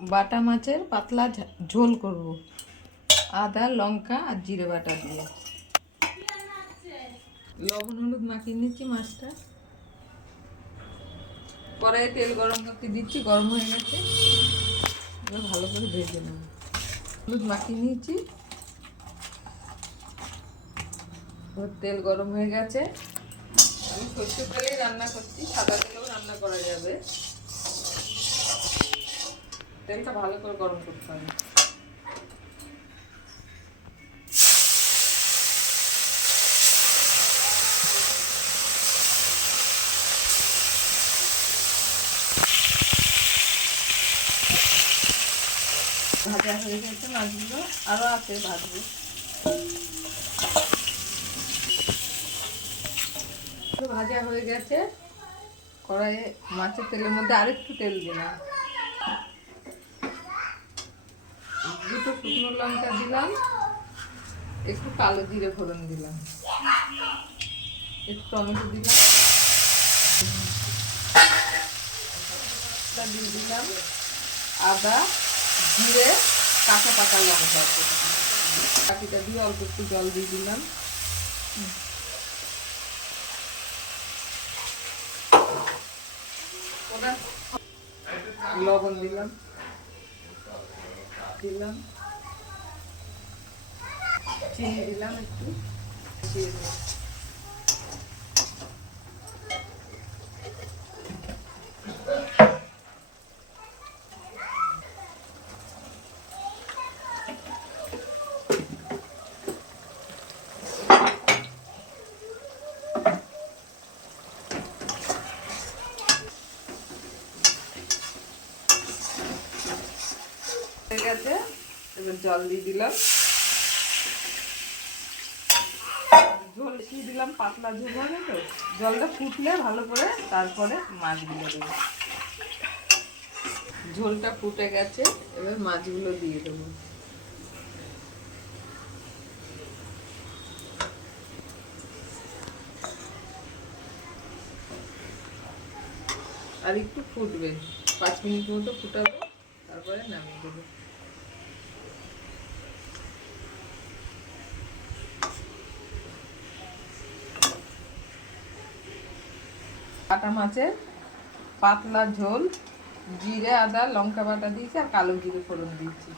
বাটা মাছের পাতলা ঝোল করব, আদা লঙ্কা আর জিরে বাটা দিয়ে। লবণ হলুদ মাখিয়ে নিচ্ছি মাছটা, কড়াইয়ে তেল গরম করতে দিচ্ছি, গরম হয়ে গেছে, এবার ভালো করে ভেজে নেব। হলুদ মাখিয়ে নিয়েছি, তেল গরম হয়ে গেছে। আমি সরষের তেলেই রান্না করছি, সাদা তেলেও রান্না করা যাবে। তেলটা ভালো করে গরম করতে হবে। ভাজা হয়ে গেছে মাছগুলো, আরও আছে ভাজবো। ভাজা হয়ে গেছে, কড়াইয়ে মাছের তেলের মধ্যে আরেকটু তেল দিলাম, দুটো শুকনো লঙ্কা দিলাম, একটু কালো জিরে ফোড়ন দিলাম, একটু টমেটো দিলাম, দিয়ে দিলাম আদা জিরে কাঁচা পাকা লঙ্কা, কাঠিটা দিয়ে অল্প একটু জল দিয়ে দিলাম, লবণ দিলাম, চিনি দিলাম একটু, হয়ে গেছে। এবার জল দিয়ে দিলাম, ঝোল দিয়ে দিলাম, পাতলা ঝোল হবে তো, জলটা ফুটলে ভালো করে তারপরে মাছগুলো দেবো। ঝোলটা ফুটে গেছে, এবার মাছগুলো দিয়ে দেবো। আর একটু ফুটবে, 5 মিনিট মতো ফুটাবো, তারপরে নামিয়ে দেবো। কাটা মাছের পাতলা ঝোল, জিরে আদা লঙ্কা বাটা দিয়েছি আর কালো জিরে ফোড়ন দিয়েছি।